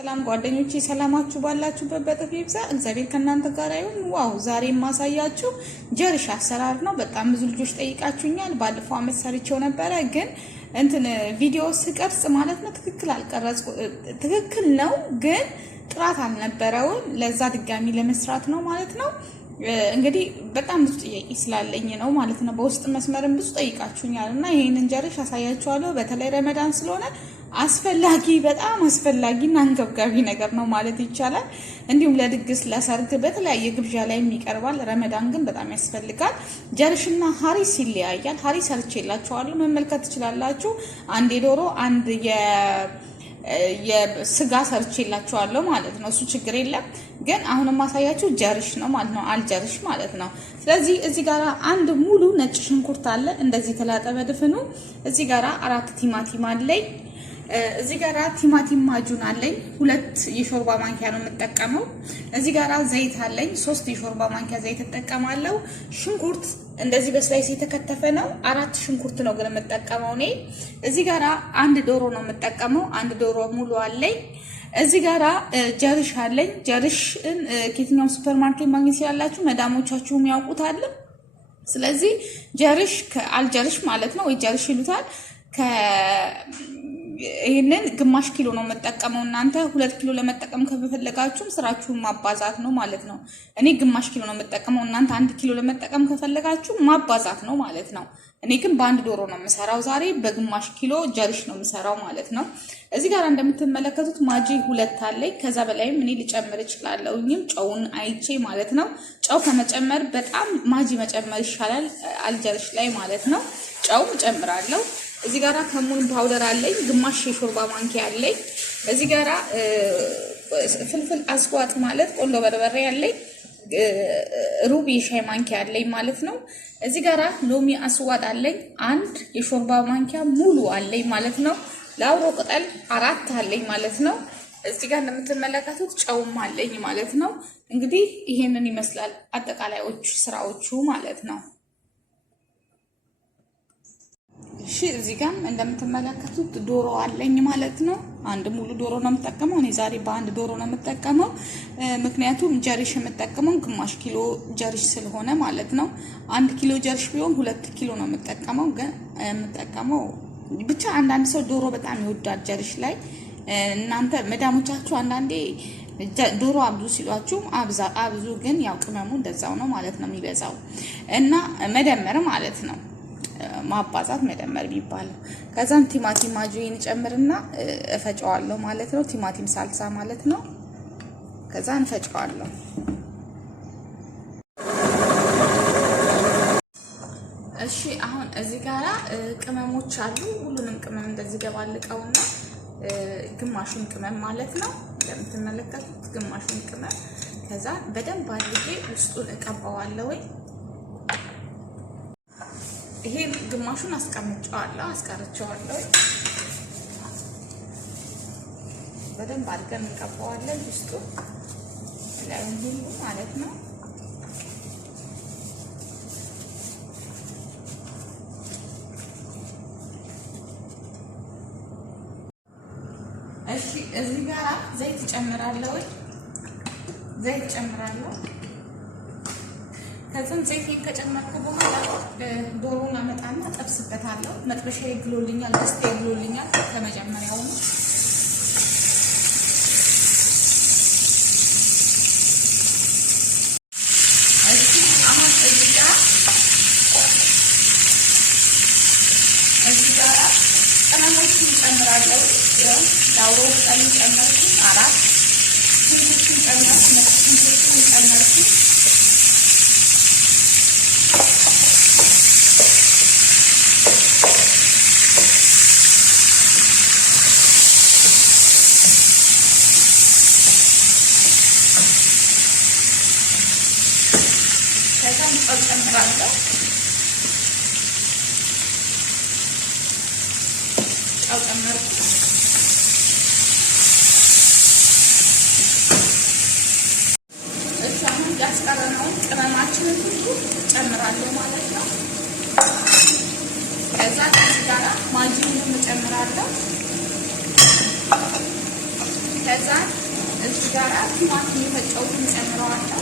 ሰላም ጓደኞቼ ሰላማችሁ ባላችሁበት በጥፍ ይብዛ። እግዚአብሔር ከእናንተ ጋር ይሁን። ዋው ዛሬ ማሳያችሁ ጀርሽ አሰራር ነው። በጣም ብዙ ልጆች ጠይቃችሁኛል። ባለፈው አመት ሰርቼው ነበረ ግን ቪዲዮ ስቀርጽ ማለት ነው ትክክል ነው ግን ጥራት አልነበረውም። ለዛ ድጋሚ ለመስራት ነው ማለት ነው። እንግዲህ በጣም ብዙ ጥያቄ ስላለኝ ነው ማለት ነው። በውስጥ መስመርም ብዙ ጠይቃችሁኛልና ይሄንን ጀርሽ አሳያችኋለሁ። በተለይ ረመዳን ስለሆነ በጣም አስፈላጊና አንገብጋቢ ነገር ነው ማለት ይቻላል። እንዲሁም ለድግስ ለሰርግ በተለያየ ግብዣ ላይ ይቀርባል። ረመዳን ግን በጣም ያስፈልጋል። ጀርሽና ሀሪስ ይለያያል። ሀሪስ ሰርቼላችኋለሁ መመልከት ትችላላችሁ። አንድ የዶሮ አንድ የስጋ ሰርቼላችኋለሁ ማለት ነው። እሱ ችግር የለም። ግን አሁን ማሳያችሁ ጀርሽ ነው ማለት ነው። አልጀርሽ ማለት ነው። ስለዚህ እዚህ ጋር አንድ ሙሉ ነጭ ሽንኩርት አለ እንደዚህ ተላጠበ ድፍኑ። እዚህ ጋር 4 ቲማቲም አለኝ። እዚህ ጋር ቲማቲም ማጁን አለኝ 2 የሾርባ ማንኪያ ነው የምጠቀመው። እዚህ ጋር ዘይት አለኝ 3 የሾርባ ማንኪያ ዘይት እጠቀማለሁ። ሽንኩርት እንደዚህ በስላይስ የተከተፈ ነው 4 ሽንኩርት ነው ግን የምጠቀመው እኔ። እዚህ ጋር አንድ ዶሮ ነው የምጠቀመው። አንድ ዶሮ ሙሉ አለኝ። እዚህ ጋር ጀርሽ አለኝ። ጀርሽን ከየትኛውም ሱፐርማርኬት ማግኘት ይችላልላችሁ። መዳሞቻችሁም ያውቁታል። ስለዚህ ጀርሽ ከአልጀርሽ ማለት ነው ወይ ጀርሽ ይሉታል። ይሄንን ግማሽ ኪሎ ነው የምጠቀመው። እናንተ 2 ኪሎ ለመጠቀም ከፈለጋችሁ ስራችሁን ማባዛት ነው ማለት ነው። እኔ ግማሽ ኪሎ ነው የምጠቀመው። እናንተ 1 ኪሎ ለመጠቀም ከፈለጋችሁ ማባዛት ነው ማለት ነው። እኔ ግን በአንድ ዶሮ ነው የምሰራው ዛሬ። በግማሽ ኪሎ ጀርሽ ነው የምሰራው ማለት ነው። እዚህ ጋር እንደምትመለከቱት ማጂ 2 አለኝ። ከዛ በላይም እኔ ልጨምር እችላለሁኝም ጨውን አይቼ ማለት ነው። ጨው ከመጨመር በጣም ማጂ መጨመር ይሻላል አልጀርሽ ላይ ማለት ነው። ጨው እጨምራለሁ። እዚህ ጋራ ከሙን ፓውደር አለኝ ግማሽ የሾርባ ማንኪያ አለኝ። እዚህ ጋራ ፍልፍል አስዋጥ ማለት ቆንጆ በርበሬ አለኝ ሩብ የሻይ ማንኪያ አለኝ ማለት ነው። እዚህ ጋራ ሎሚ አስዋጥ አለኝ 1 የሾርባ ማንኪያ ሙሉ አለኝ ማለት ነው። ላውሮ ቅጠል 4 አለኝ ማለት ነው። እዚህ ጋር እንደምትመለከቱት ጨውም አለኝ ማለት ነው። እንግዲህ ይሄንን ይመስላል አጠቃላዮቹ ስራዎቹ ማለት ነው። እሺ እዚህ ጋር እንደምትመለከቱት ዶሮ አለኝ ማለት ነው። አንድ ሙሉ ዶሮ ነው የምጠቀመው እኔ ዛሬ በአንድ ዶሮ ነው የምጠቀመው። ምክንያቱም ጀርሽ የምጠቀመው ግማሽ ኪሎ ጀርሽ ስለሆነ ማለት ነው። 1 ኪሎ ጀርሽ ቢሆን 2 ኪሎ ነው የምጠቀመው። ግን የምጠቀመው ብቻ አንዳንድ ሰው ዶሮ በጣም ይወዳል ጀርሽ ላይ። እናንተ መዳሞቻችሁ አንዳንዴ ዶሮ አብዙ ሲሏችሁ አብዙ፣ ግን ያው ቅመሙ እንደዛው ነው ማለት ነው የሚበዛው እና መደመር ማለት ነው። ማባዛት መደመር ቢባለው። ከዛም ቲማቲም ማጁን ጨምርና እፈጨዋለሁ ማለት ነው። ቲማቲም ሳልሳ ማለት ነው። ከዛ እንፈጨዋለሁ። እሺ አሁን እዚህ ጋራ ቅመሞች አሉ። ሁሉንም ቅመም እንደዚህ ገባልቀውና ግማሹን ቅመም ማለት ነው እንደምትመለከቱት ግማሹን ቅመም ከዛ በደንብ አድርጌ ውስጡን እቀባዋለሁ ወይ ይሄን ግማሹን አስቀርቼዋለሁ። በደንብ አድርገን እንቀባዋለን ውስጡ ላይ ሁሉ ማለት ነው። እሺ እዚህ ጋር ዘይት ጨምራለሁ። ከዛም ዘይቴን ከጨመርኩ በኋላ ዶሮውን አመጣና ጠብስበታለሁ። መጥበሻዬ ግሎልኛል፣ ድስቴ ግሎልኛል ከመጀመሪያው ነው። እሺ አሁን እዚህ ጋር ቅመሞችን ጨምራለሁ። ላውሮ ቅጠል ጨመርኩ 4 ሽንኩርቱን ጨመርኩ፣ ነጭ ሽንኩርቱን ጨመርኩ። ጨው ጨመርኩ። እሺ አሁን ያስቀረነውን ቅመማችንን ሁሉ ጨምራለሁ ማለት ነው። ከዛ እዚህ ጋር ማጂውን ጨምራለሁ። ከዛ እዚህ ጋር ቲማቲም የፈጨሁትን ጨምረዋለሁ።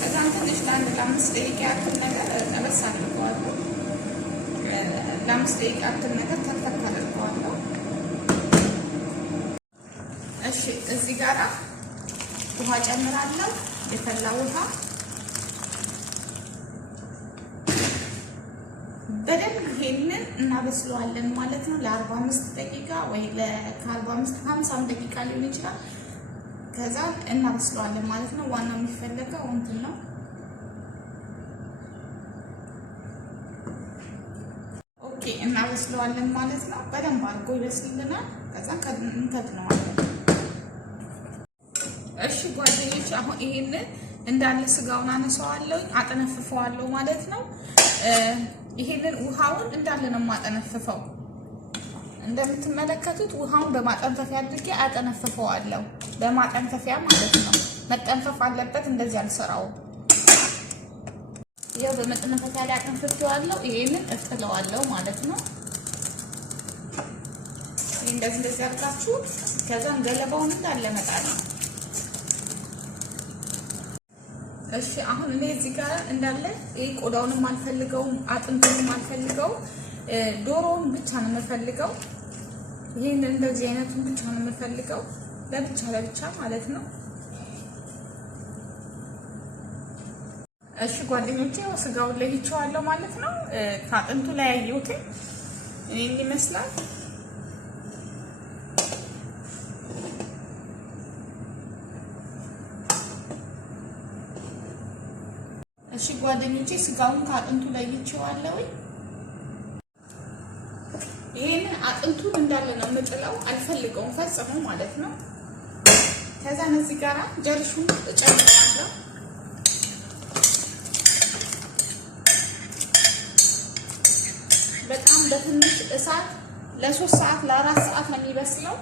ከዛ ትንሽ ለ5 ደቂቃ ያክል ነገር ጠበስ አድርገዋለሁ። ለ5 ደቂቃ ያክል ነገር ተከተክ አድርገዋለሁ። እሺ እዚህ ጋር ውሃ ጨምራለሁ። የፈላ ውሃ በደንብ ይሄንን እናበስለዋለን ማለት ነው። ለ45 ደቂቃ ወይ ከ45-50 ደቂቃ ሊሆን ይችላል። ከዛ እናበስለዋለን ማለት ነው። ዋናው የሚፈለገው እንትን ነው። ኦኬ እናበስለዋለን ማለት ነው። በደንብ አድርጎ ይበስልልናል። ከዛ እንከድነዋለን። እሺ ጓደኞች አሁን ይሄንን እንዳለ ስጋውን አነሳዋለሁ፣ አጠነፍፈዋለሁ ማለት ነው። ይሄንን ውሃውን እንዳለ ነው የማጠነፍፈው። እንደምትመለከቱት ውሃውን በማጠንፈፊያ አድርጌ አጠነፍፈዋለሁ። በማጠንፈፊያ ማለት ነው። መጠንፈፍ አለበት። እንደዚህ አልሰራውም። ያው በመጠንፈፊያ ላይ አጠንፍፈዋለሁ። ይሄንን እጥለዋለሁ ማለት ነው። እንደዚህ አድርጋችሁ ከዛም ገለባውን እንዳለ መጣለሁ። እሺ አሁን እኔ እዚህ ጋር እንዳለ ቆዳውንም አልፈልገውም፣ አጥንቱንም አልፈልገውም። ዶሮውን ብቻ ነው የምፈልገው። ይሄን እንደዚህ አይነቱን ብቻ ነው የምፈልገው፣ ለብቻ ማለት ነው። እሺ ጓደኞቼ ስጋውን ለይቼዋለሁ ማለት ነው። ከአጥንቱ ላይ ያየሁት ይሄን ይመስላል። እሺ ጓደኞቼ ስጋውን ከአጥንቱ ለይቼዋለሁ። ይሄንን አጥንቱን እንዳለ ነው የምጥለው፣ አልፈልገውም ፈጽሞ ማለት ነው። ከዛ እዚህ ጋራ ጀርሹን እጨምራለሁ። በጣም በትንሽ እሳት ለ3 ሰዓት ለ4 ሰዓት ነው የሚበስለው።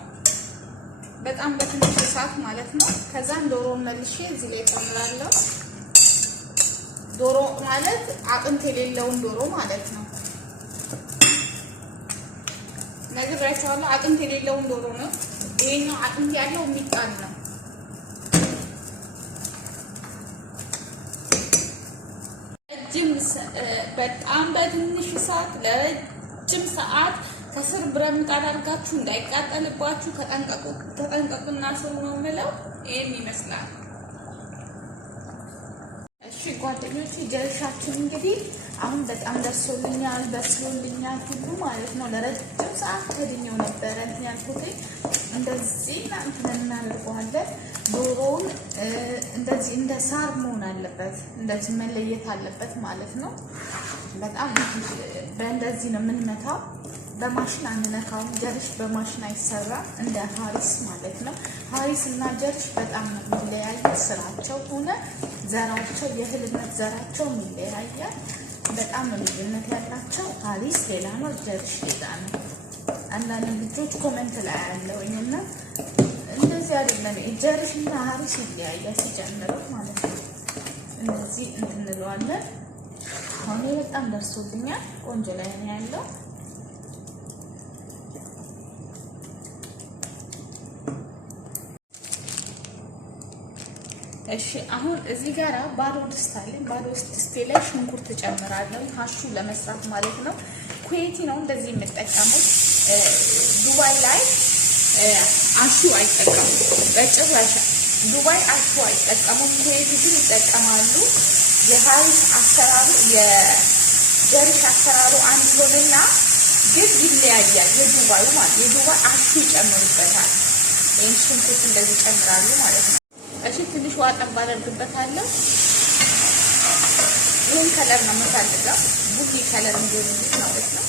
በጣም በትንሽ እሳት ማለት ነው። ከዛም ዶሮውን መልሼ እዚህ ላይ እጨምራለሁ። ዶሮ ማለት አጥንት የሌለውን ዶሮ ማለት ነው። ነግራችኋለሁ፣ አጥንት የሌለውን ዶሮ ነው። ይሄኛው አጥንት ያለው የሚጣል ነው። በጣም በትንሽ እሳት ለረጅም ሰዓት ከስር ብረት ምጣድ አድርጋችሁ እንዳይቃጠልባችሁ ተጠንቀቁና ሰው ነው የምለው። ይሄን ይመስላል። እሺ ጓደኞቼ ጀርሻችን እንግዲህ አሁን በጣም ደርሶልኛል፣ በስሎልኛል ሁሉ ማለት ነው። ለረጅም ሰዓት ከድኜው ነበረ ያልኩት። እንደዚህ እንትን እናደርገዋለን። ዶሮውን እንደዚህ እንደ ሳር መሆን አለበት፣ እንደዚህ መለየት አለበት ማለት ነው። በጣም በእንደዚህ ነው የምንመታው። በማሽን አንነካውም። ጀርሽ በማሽን አይሰራም፣ እንደ ሀሪስ ማለት ነው። ሀሪስ እና ጀርሽ በጣም ነው የሚለያዩት። ስራቸው ሆነ ዘራቸው፣ የእህልነት ዘራቸው ይለያያል። በጣም ልዩነት ያላቸው። ሀሪስ ሌላ ነው፣ ጀርሽ ሌላ ነው። አንዳንድ ልጆች ኮሜንት ላይ ያለውኝ እና እንደዚህ አይደለም። ጀርሽ እና ሀሪስ ይለያያል ሲጀምሩ ማለት ነው። እንደዚህ እንትንለዋለን። አሁን በጣም ደርሶልኛል። ቆንጆ ላይ ነው ያለው። እሺ አሁን እዚህ ጋር ባዶ ድስት አለኝ። ባዶ ድስቴ ላይ ሽንኩርት ጨምራለሁ፣ ሀሹ ለመስራት ማለት ነው። ኩዌቲ ነው እንደዚህ የምጠቀመው። ዱባይ ላይ አሹ አይጠቀሙም በጭራሽ። ዱባይ አሹ አይጠቀሙም፣ ኩዌቲ ግን ይጠቀማሉ። የሀሪስ አሰራሩ የጀርሽ አሰራሩ አንድ ሆነና ግን ይለያያል። የዱባዩ ማለት የዱባይ አሹ ይጨምሩበታል። ይሄን ሽንኩርት እንደዚህ ይጨምራሉ ማለት ነው። እሺ ትንሽ ውሃ ጠብ አደርግበታለሁ። ይሄን ከለር ነው የምፈልገው፣ ቡኒ ከለር እንዲሆን ማለት ነው።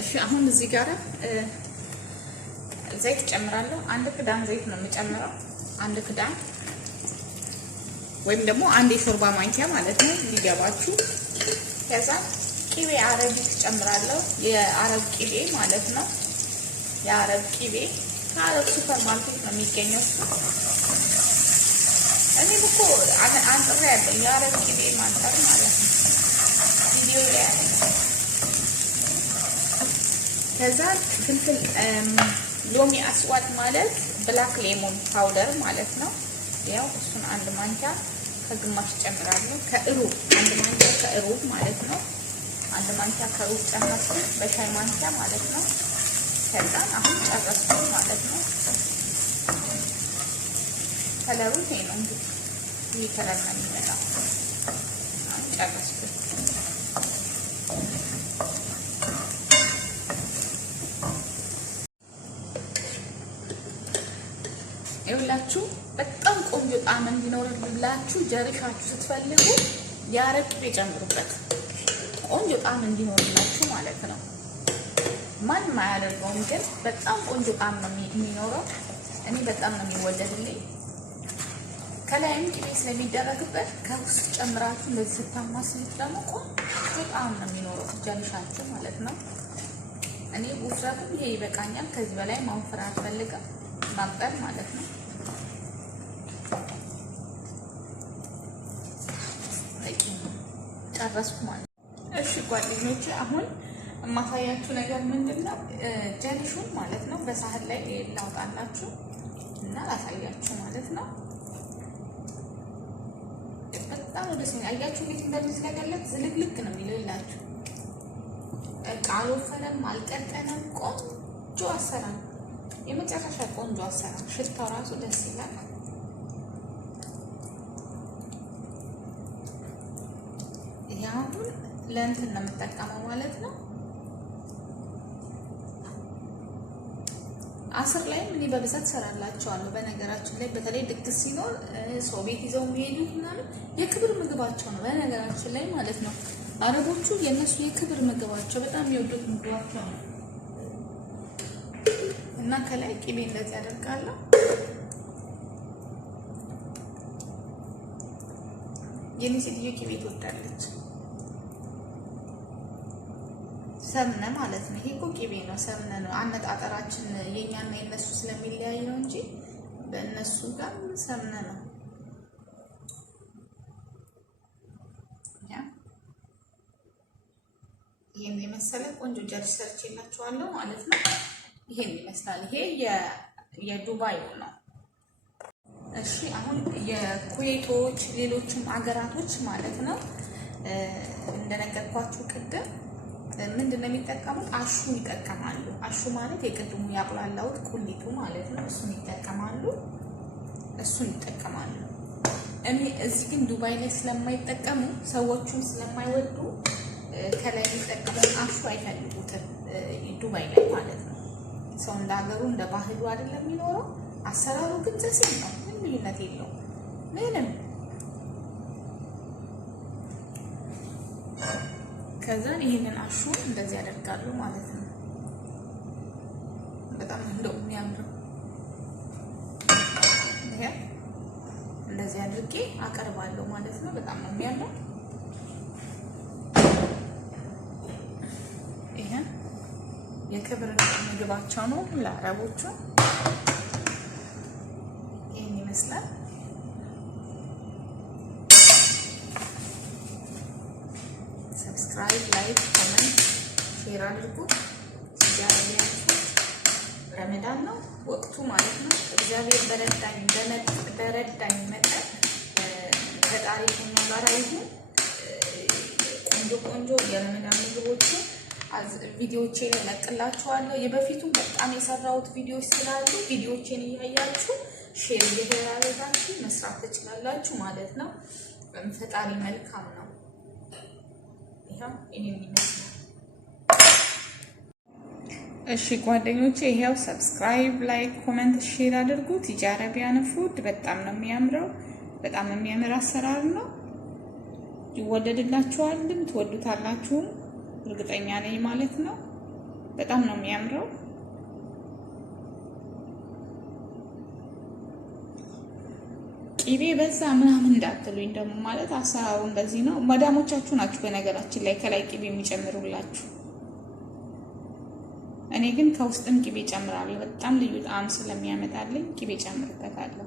እሺ አሁን እዚህ ጋር ዘይት ጨምራለሁ። አንድ ክዳን ዘይት ነው የምጨምረው፣ አንድ ክዳን ወይም ደግሞ አንድ የሾርባ ማንኪያ ማለት ነው እንዲገባችሁ። ከዛ ቅቤ አረቢክ ጨምራለሁ፣ የአረብ ቅቤ ማለት ነው። የአረብ ቅቤ ከአረብ ሱፐር ማርኬት ነው የሚገኘው። እኔ እኮ አንጥሬ ያለኝ የአረብ ቅቤ ማንጠር ማለት ነው ቪዲዮ ላይ ያለኝ። ከዛ ፍልፍል ሎሚ አስዋት ማለት ብላክ ሌሞን ፓውደር ማለት ነው። ያው እሱን አንድ ማንኪያ ከግማሽ ጨምራለሁ። ከሩብ አንድ ማንኪያ ከሩብ ማለት ነው። አንድ ማንኪያ ከሩብ ጨመርኩ በሻይ ማንኪያ ማለት ነው። ከዛ አሁን ጨረስኩ ማለት ነው። ከለሩ ይሄ ነው እንግዲህ ይሄ ከለር ነው የሚመጣው። አሁን ጨረስኩ። ይኸውላችሁ በጣም ቆንጆ ጣዕም እንዲኖርላችሁ ጀርሻችሁ ስትፈልጉ የአረብ ቅቤ ጨምሩበት። ቆንጆ ጣዕም እንዲኖርላችሁ ማለት ነው። ማንም አያደርገውም፣ ግን በጣም ቆንጆ ጣዕም ነው የሚኖረው። እኔ በጣም ነው የሚወደድልኝ። ከላይም ቅቤ ስለሚደረግበት ከውስጥ ጨምራችሁ እንደዚህ ስታማስሉት ደግሞ ቆንጆ ጣዕም ነው የሚኖረው ጀርሻችሁ ማለት ነው። እኔ ውፍረቱ ይሄ ይበቃኛል። ከዚህ በላይ ማውፈር አልፈልግም፣ ማቅጠል ማለት ነው። ጨረስኩ ማለት ነው። እሺ ጓደኞቼ አሁን የማሳያችሁ ነገር ምንድነው? ጀርሹን ማለት ነው በሳህን ላይ ላውጣላችሁ እና ላሳያችሁ ማለት ነው። በጣም ወደ ሲኒ አያችሁ እንዴት እንደሚዝለገለግ ዝልግልግ ነው የሚልላችሁ። አልወፈረም፣ አልቀጠነም። ቆንጆ አሰራር፣ የመጨረሻ ቆንጆ አሰራር። ሽታው ራሱ ደስ ይላል። አሁን ለእንትን ነው የምጠቀመው ማለት ነው። አስር ላይም እኔ በብዛት ሰራላቸዋለሁ። በነገራችን ላይ በተለይ ድግስ ሲኖር ሰው ቤት ይዘው የሚሄዱት ምናምን የክብር ምግባቸው ነው። በነገራችን ላይ ማለት ነው አረቦቹ የነሱ የክብር ምግባቸው በጣም የሚወዱት ምግባቸው ነው። እና ከላይ ቅቤ እንደዚህ አደርጋለሁ። የኔ ሴትዮ ቅቤ ትወዳለች። ሰምነ ማለት ነው። ይሄ እኮ ቅቤ ነው፣ ሰምነ ነው። አነጣጠራችን የኛና የነሱ ስለሚለያይ ነው እንጂ በእነሱ ጋር ሰምነ ነው። ይሄን የመሰለ ቆንጆ ጀርስ ሰርቼላችኋለሁ ማለት ነው። ይሄን ይመስላል። ይሄ የዱባይ ነው። እሺ አሁን የኩዌቶች ሌሎችም አገራቶች ማለት ነው እንደነገርኳችሁ ቅድም ምንድነው የሚጠቀሙት? አሹ ይጠቀማሉ። አሹ ማለት የቅድሙ ያቁላላውት ቁሊቱ ማለት ነው። እሱን ይጠቀማሉ። እኔ እዚህ ግን ዱባይ ላይ ስለማይጠቀሙ ሰዎቹን ስለማይወዱ ከላይ የሚጠቀሙት አሹ አይፈልጉትም ዱባይ ላይ ማለት ነው። ሰው እንደ ሀገሩ እንደ ባህሉ አይደለም የሚኖረው። አሰራሩ ግን ዘሴም ነው። ምን ልዩነት የለው ምንም። ከዛን ይሄንን አሹ እንደዚህ ያደርጋሉ ማለት ነው። በጣም እንደው የሚያምረው ይሄ እንደዚህ አድርጌ አቀርባለሁ ማለት ነው። በጣም ነው የሚያምረው። ይሄ የክብር ምግባቸው ነው ለአረቦቹ። ይሄን ይመስላል። ሰብስክራይብ፣ ላይክ፣ ኮሜንት፣ ሼር አድርጉ። ረመዳን ነው ወቅቱ ማለት ነው። እግዚአብሔር በረዳኝ መጠን ፈጣሪ ከኛ ጋር ይሁን። ቆንጆ የረመዳን ምግቦችን ቪዲዮቼ ላይ ለቅላችኋለሁ። የበፊቱ በጣም የሰራሁት ቪዲዮዎች ስላሉ ቪዲዮቼን እያያችሁ ሼር እየተደራረጋችሁ መስራት ትችላላችሁ ማለት ነው። ፈጣሪ መልካም ነው። ይሄን ይመስላል። እሺ ጓደኞቼ ይሄው ሰብስክራይብ፣ ላይክ፣ ኮሜንት፣ ሼር አድርጉ። ቲጂ አረቢያን ፉድ በጣም ነው የሚያምረው። በጣም የሚያምር አሰራር ነው። ይወደድላችኋል፣ ትወዱታላችሁ እርግጠኛ ነኝ ማለት ነው። በጣም ነው የሚያምረው። ቅቤ በዛ ምናምን እንዳትሉኝ ደግሞ ማለት አሰራሩ እንደዚህ ነው። መዳሞቻችሁ ናችሁ በነገራችን ላይ ከላይ ቅቤ የሚጨምሩላችሁ። እኔ ግን ከውስጥም ቅቤ ጨምራለሁ። በጣም ልዩ ጣዕም ስለሚያመጣልኝ ቅቤ ጨምርበታለሁ።